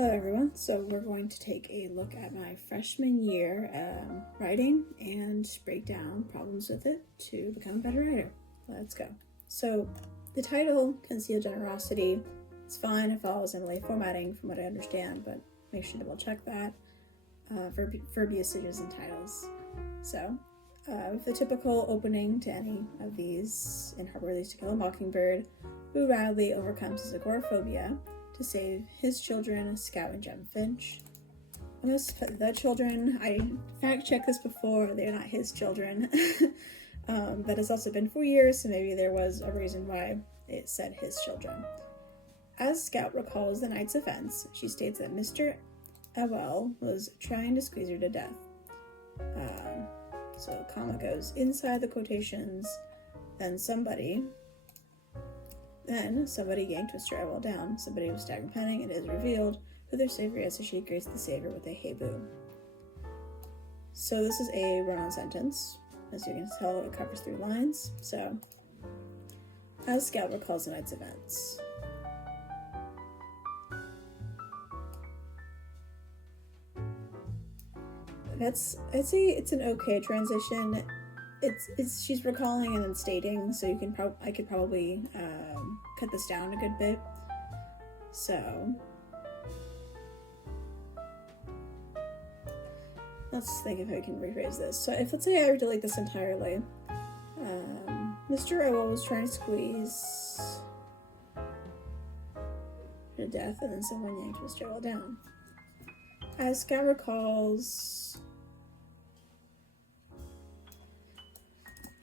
Hello everyone, so we're going to take a look at my freshman year writing and break down problems with it to become a better writer. Let's go. So the title, Concealed Generosity, it's fine, it follows MLA formatting from what I understand, but make sure to double check that for verb usages and titles. So with the typical opening to any of these in Harbor Release to Kill a Mockingbird, Boo Radley overcomes his agoraphobia to save his children, Scout and Jem Finch. I'm going to put the children. I fact-checked this before. They're not his children. That has also been 4 years, so maybe there was a reason why it said his children. As Scout recalls the night's events, she states that Mr. Ewell was trying to squeeze her to death. So comma goes inside the quotations, then somebody yanked Mr. Ewell down. Somebody was staggering penning, and it is revealed who their savior is as she greets the savior with a "Hey boo." So this is a run-on sentence. As you can tell, it covers 3 lines. So, as Scout recalls the night's events. I'd say it's an okay transition. It's she's recalling and then stating, so I could probably cut this down a good bit. So let's think if I can rephrase this. So let's say I delete this entirely. Mr. Ewell was trying to squeeze to death, and then someone yanked Mr. Ewell down. As Scout recalls,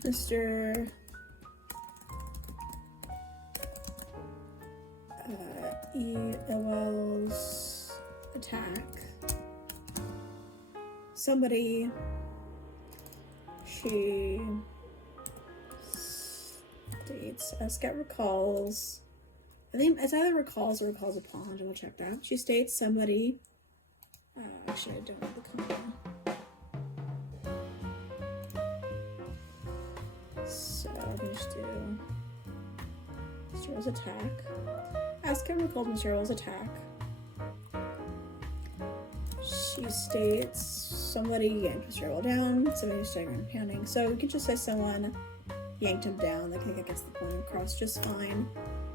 Mr. Ewell's attack. She states, as Scout recalls, I think it's either recalls or recalls upon, we'll check that. She states somebody, actually I don't know the comma. So I'm going to just do Mr. Ewell's attack. As Scout recalled Mr. Ewell's attack, she states somebody yanked Mr. Ewell down, somebody was staggering and pounding. So we could just say someone yanked him down. I think that gets the point across just fine.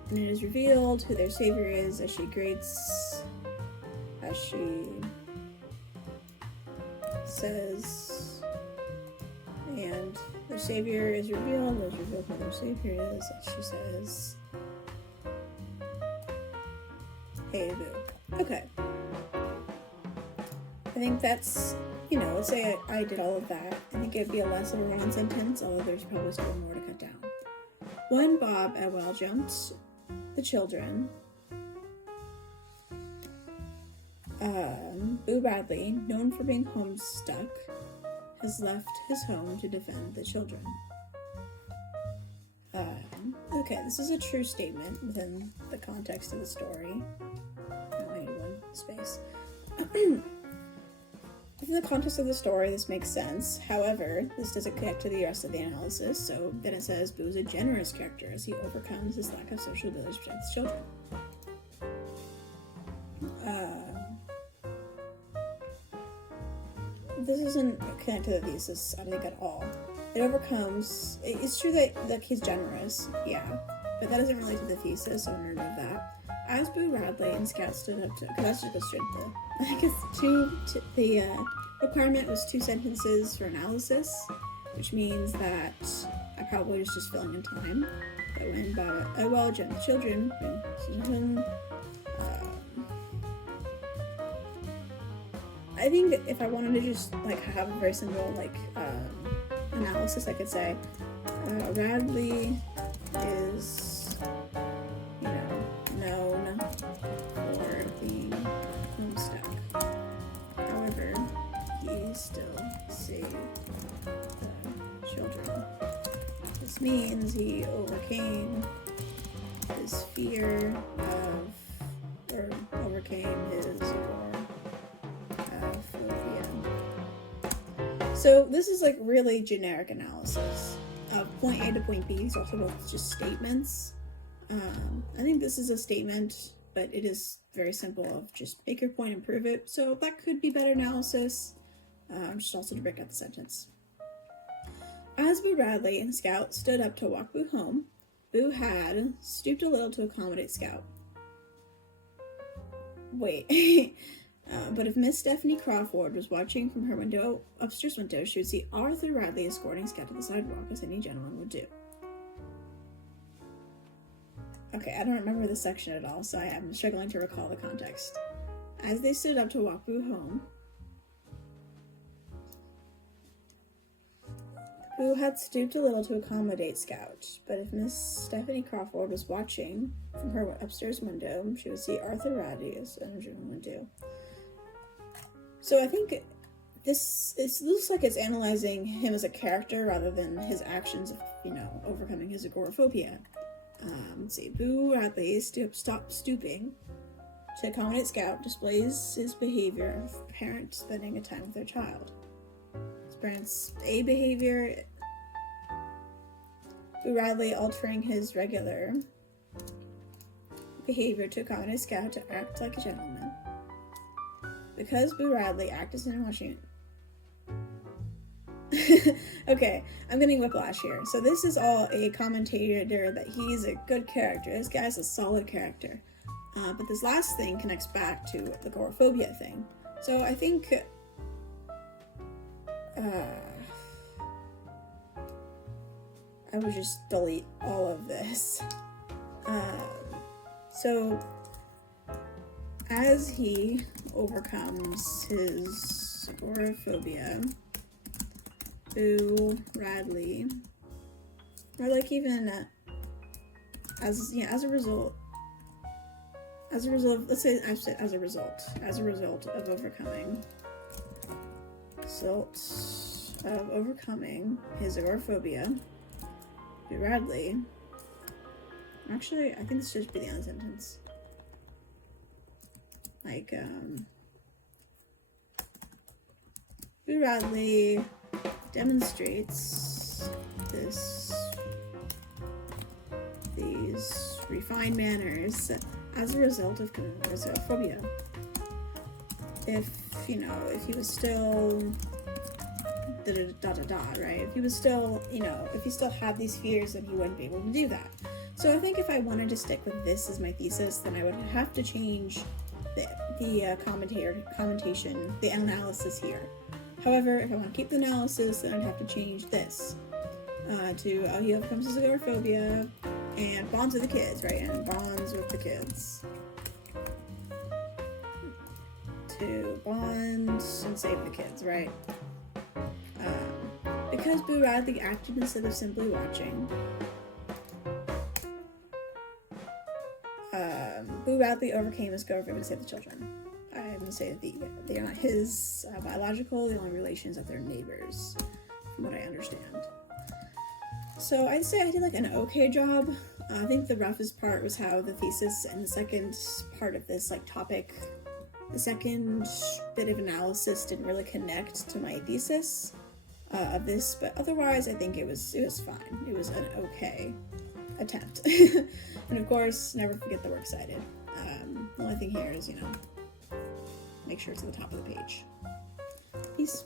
And it is revealed who their savior is as she says, and their savior is revealed. It is revealed who their savior is as she says, "Hey boo." Okay. I think that's, let's say I did all of that. I think it'd be a less of a run-on sentence, although there's probably still more to cut down. When Bob Ewell jumped the children, Boo Radley, known for being homestuck, has left his home to defend the children. Okay, this is a true statement within the context of the story. Oh, I need one space. Within the context of the story, this makes sense. However, this doesn't connect to the rest of the analysis, so then it says Boo is a generous character as he overcomes his lack of social ability to protect his children. This isn't connected to the thesis, I don't think, at all. It's true that he's generous, yeah, but that doesn't relate to the thesis, so I'm going to remove that. As Boo Radley and Scout stood up to, because that's just go straight to, I think it's the requirement was 2 sentences for analysis, which means that I probably was just filling in time. That when Bob Ewell jumped the children, I think that if I wanted to just have a very simple analysis, I could say Radley is known for being homestuck. However, he still saved the children. This means he overcame his fear or overcame his phobia. So this is really generic analysis of point A to point B. These are also both just statements. I think this is a statement but it is very simple of just make your point and prove it. So that could be better analysis. Just also to break out the sentence. As Boo Radley and Scout stood up to walk Boo home, Boo had stooped a little to accommodate Scout. Wait. But if Miss Stephanie Crawford was watching from her upstairs window, she would see Arthur Radley escorting Scout to the sidewalk, as any gentleman would do. Okay, I don't remember this section at all, so I am struggling to recall the context. As they stood up to walk Boo home, Boo had stooped a little to accommodate Scout, but if Miss Stephanie Crawford was watching from her upstairs window, she would see Arthur Radley, as any gentleman would do. So I think it looks like it's analyzing him as a character rather than his actions of, overcoming his agoraphobia. Let's see. Boo Radley stopped stooping to accommodate Scout, displays his behavior of parents spending a time with their child. His parents' A behavior, Boo Radley altering his regular behavior to accommodate Scout to act like a gentleman. Because Boo Radley acted in watching. Okay, I'm getting whiplash here. So this is all a commentator that he's a good character. This guy's a solid character. But this last thing connects back to the agoraphobia thing. So I think I would just delete all of this. So as he overcomes his agoraphobia, Boo Radley, or like even as a result, let's say as a result of overcoming his agoraphobia, Boo Radley. Actually, I think this should be the end of the sentence. Like, Boo Radley demonstrates these refined manners as a result of agoraphobia. If he was still right? If he was still, if he still had these fears, then he wouldn't be able to do that. So I think if I wanted to stick with this as my thesis, then I would have to change the commentation, the analysis here. However, if I want to keep the analysis, then I'd have to change this to he overcomes his agoraphobia and bonds with the kids, right? And bonds with the kids. To bond and save the kids, right? Because Boo Radley acted instead of simply watching. Boo Radley overcame his agoraphobia to save the children. I'm going to say that they are not his biological, the only relation is that they're neighbors, from what I understand. So I'd say I did like an okay job. I think the roughest part was how the thesis and the second part of this topic, the second bit of analysis didn't really connect to my thesis of this, but otherwise I think it was fine. It was an okay attempt. And of course, never forget the works cited. The only thing here is, make sure it's at the top of the page. Peace.